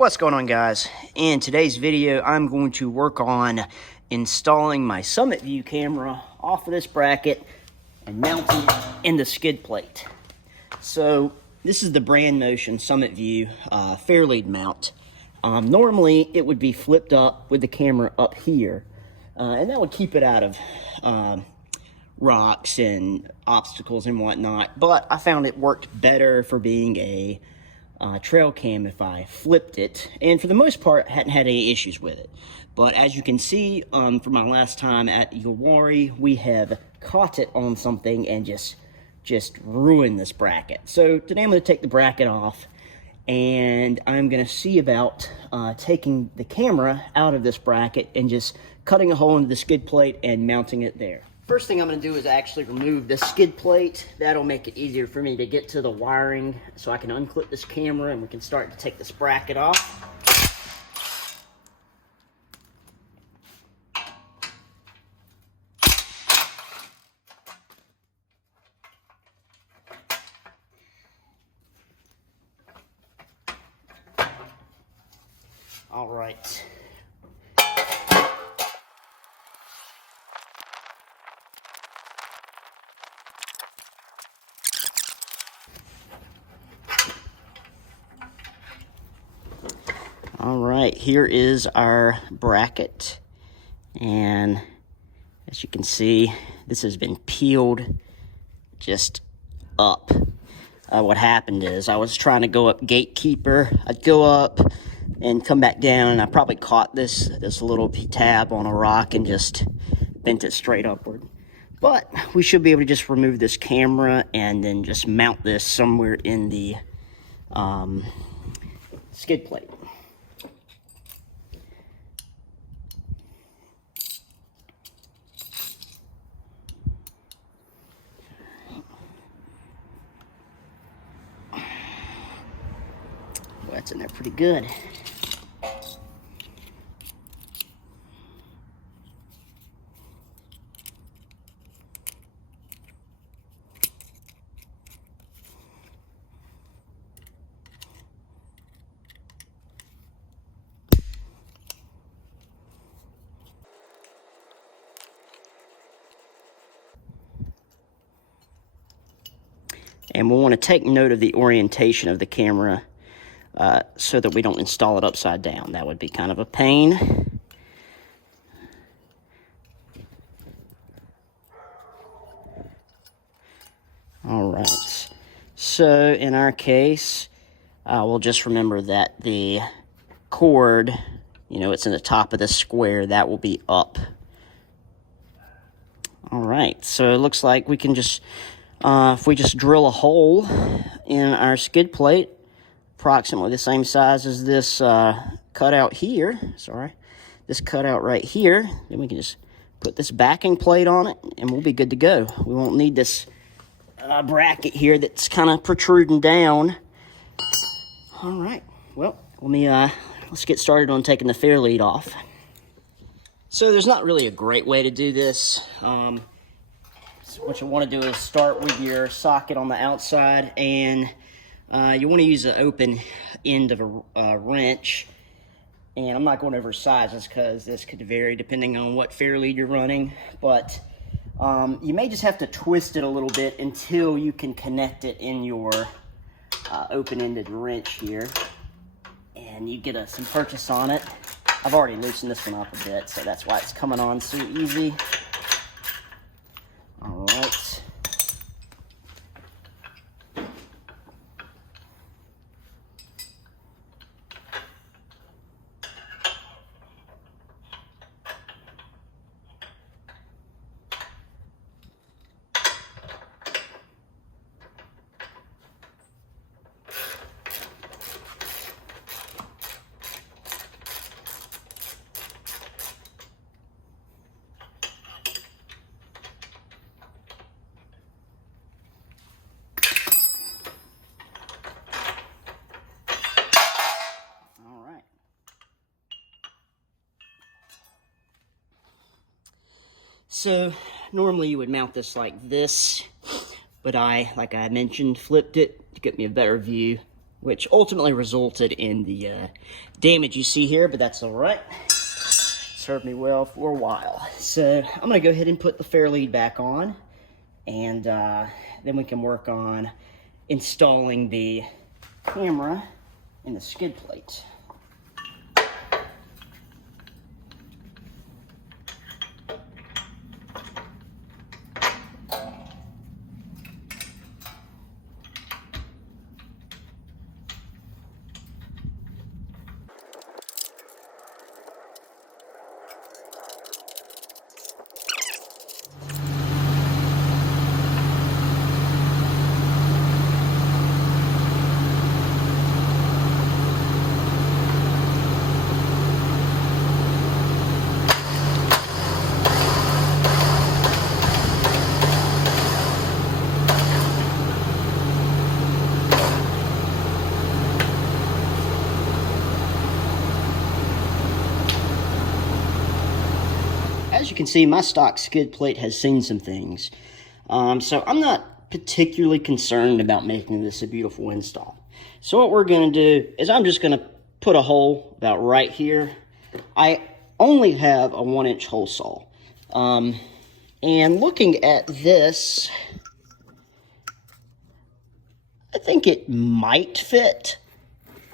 What's going on, guys? In today's video, I'm going to work on installing my Summit View camera off of this bracket and mounting it in the skid plate. So this is the Brand Motion Summit View fairlead mount. Normally it would be flipped up with the camera up here, and that would keep it out of rocks and obstacles and whatnot, but I found it worked better for being a trail cam if I flipped it, and for the most part I hadn't had any issues with it. But as you can see from my last time at Eagle we have caught it on something and just ruined this bracket. So today I'm going to take the bracket off, and I'm going to see about taking the camera out of this bracket and just cutting a hole into the skid plate and mounting it there. First thing I'm going to do is actually remove the skid plate. That'll make it easier for me to get to the wiring, so I can unclip this camera and we can start to take this bracket off. All right. All right, here is our bracket, and as you can see, this has been peeled just up. What happened is I was trying to go up gatekeeper. I'd go up and come back down, and I probably caught this little tab on a rock and just bent it straight upward. But we should be able to just remove this camera and then just mount this somewhere in the skid plate. Well, that's in there pretty good. And we'll want to take note of the orientation of the camera so that we don't install it upside down. That would be kind of a pain. All right. So in our case, we'll just remember that the cord, it's in the top of the square, that will be up. All right. So it looks like we can just, if we just drill a hole in our skid plate, approximately the same size as this cutout here, this cutout right here, then we can just put this backing plate on it and we'll be good to go. We won't need this bracket here that's kind of protruding down. All right, well, let's get started on taking the fairlead off. So there's not really a great way to do this. So what you want to do is start with your socket on the outside, and you want to use the open end of a wrench. And I'm not going over sizes because this could vary depending on what fairlead you're running, but you may just have to twist it a little bit until you can connect it in your open-ended wrench here, and you get some purchase on it. I've already loosened this one up a bit, so that's why it's coming on so easy. All right. So normally you would mount this like this, but like I mentioned, flipped it to get me a better view. which ultimately resulted in the damage you see here, but that's all right. Served me well for a while. So I'm gonna go ahead and put the fairlead back on, and then we can work on installing the camera in the skid plate. As you can see, my stock skid plate has seen some things. So I'm not particularly concerned about making this a beautiful install. So what we're going to do is I'm just going to put a hole about right here. I only have a 1-inch hole saw. And looking at this, I think it might fit.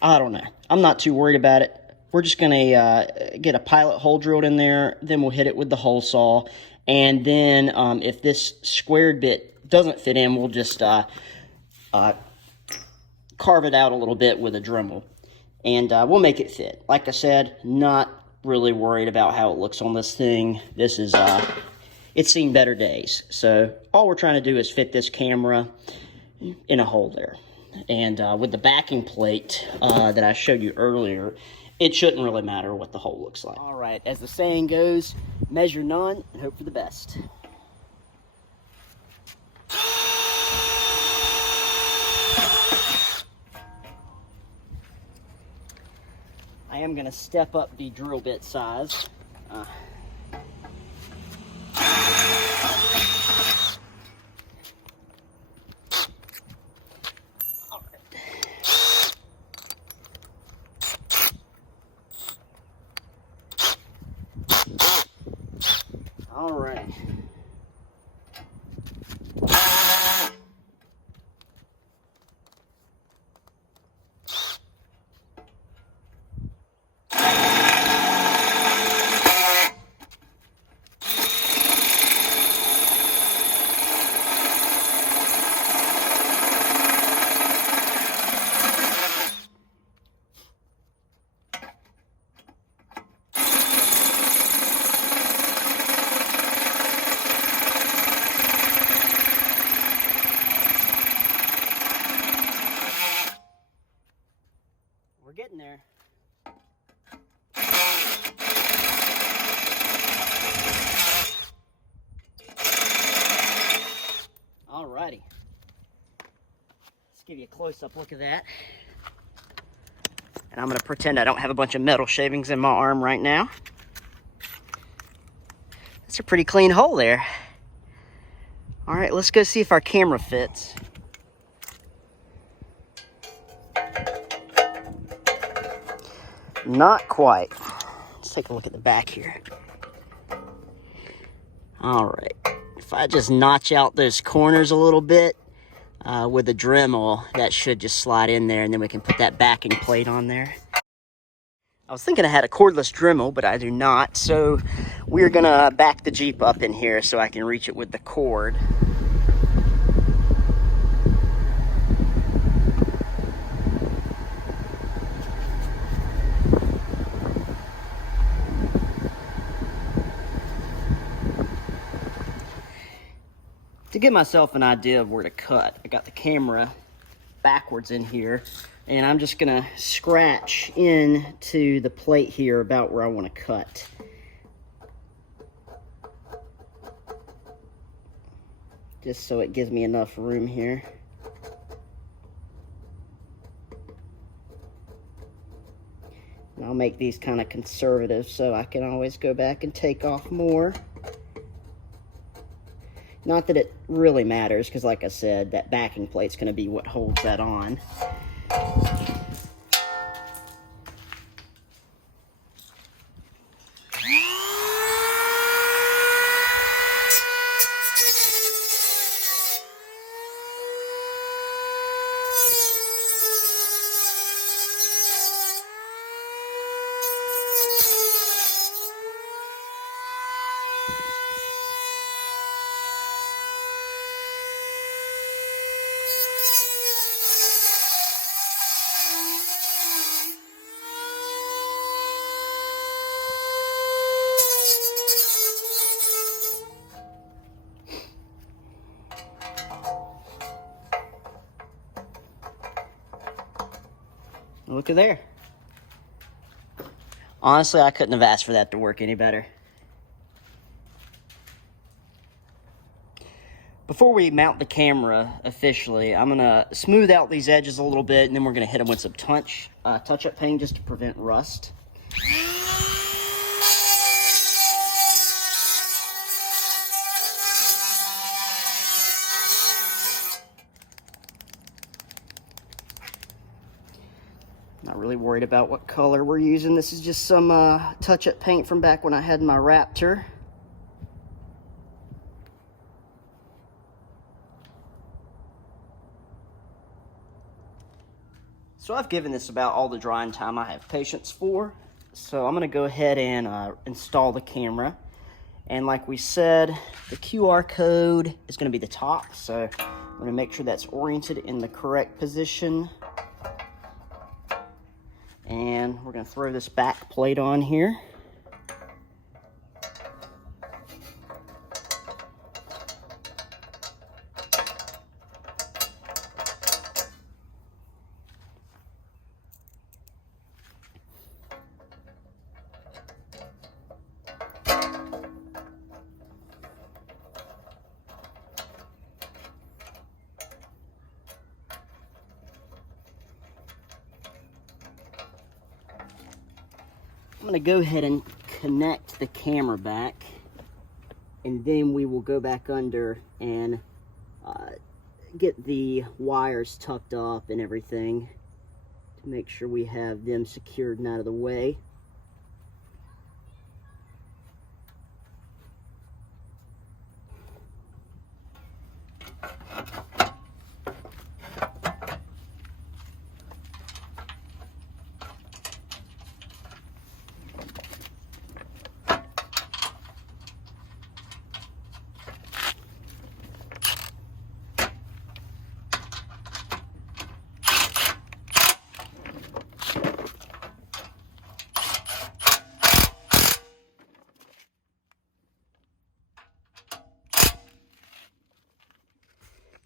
I don't know. I'm not too worried about it. We're just going to get a pilot hole drilled in there, then we'll hit it with the hole saw, and then if this squared bit doesn't fit in, we'll just carve it out a little bit with a Dremel, and we'll make it fit. Like I said, not really worried about how it looks on this thing. This is, it's seen better days. So all we're trying to do is fit this camera in a hole there. And with the backing plate that I showed you earlier, it shouldn't really matter what the hole looks like. All right, as the saying goes, measure none and hope for the best. I am going to step up the drill bit size. All right. We're getting there. Alrighty. Let's give you a close-up look of that. And I'm going to pretend I don't have a bunch of metal shavings in my arm right now. That's a pretty clean hole there. Alright, let's go see if our camera fits. Not quite. Let's take a look at the back here. All right. If I just notch out those corners a little bit with a Dremel, that should just slide in there, and then we can put that backing plate on there. I was thinking I had a cordless Dremel, but I do not. So we're going to back the Jeep up in here so I can reach it with the cord. To give myself an idea of where to cut, I got the camera backwards in here, and I'm just gonna scratch into the plate here about where I want to cut. Just so it gives me enough room here. And I'll make these kind of conservative so I can always go back and take off more. Not that it really matters, because like I said, that backing plate's going to be what holds that on. Look at there. Honestly, I couldn't have asked for that to work any better. Before we mount the camera officially, I'm gonna smooth out these edges a little bit, and then we're gonna hit them with some touch-up paint just to prevent rust. Not really worried about what color we're using. This is just some touch-up paint from back when I had my Raptor. So I've given this about all the drying time I have patience for. So I'm gonna go ahead and install the camera. And like we said, the QR code is gonna be the top. So I'm gonna make sure that's oriented in the correct position. And we're gonna throw this back plate on here. I'm going to go ahead and connect the camera back, and then we will go back under and get the wires tucked up and everything to make sure we have them secured and out of the way.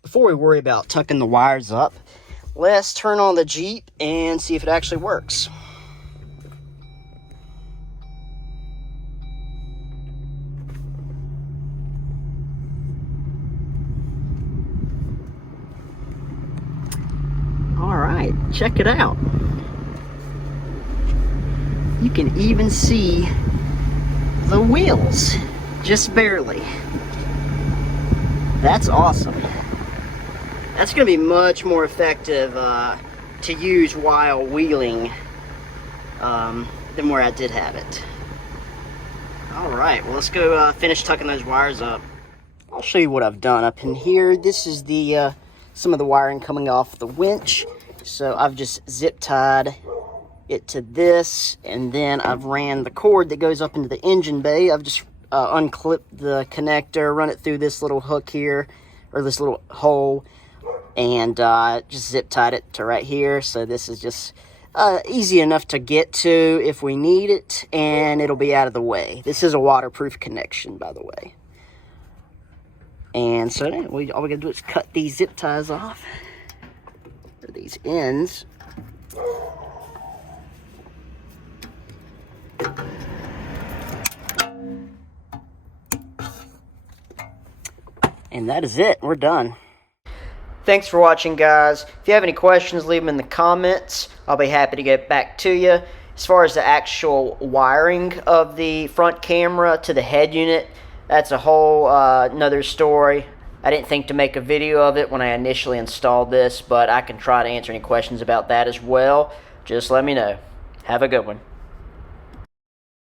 Before we worry about tucking the wires up, let's turn on the Jeep and see if it actually works. All right, check it out. You can even see the wheels, just barely. That's awesome. That's going to be much more effective to use while wheeling than where I did have it. Alright, well let's go finish tucking those wires up. I'll show you what I've done up in here. This is the some of the wiring coming off the winch. So I've just zip tied it to this, and then I've ran the cord that goes up into the engine bay. I've just unclipped the connector, run it through this little hook here, or this little hole, and just zip tied it to right here. So this is just easy enough to get to if we need it, and it'll be out of the way. This is a waterproof connection, by the way. And so all we gotta do is cut these zip ties off, or these ends. And that is it. We're done. Thanks for watching, guys. If you have any questions, leave them in the comments. I'll be happy to get back to you. As far as the actual wiring of the front camera to the head unit, that's a whole another story. I didn't think to make a video of it when I initially installed this, but I can try to answer any questions about that as well. Just let me know. Have a good one.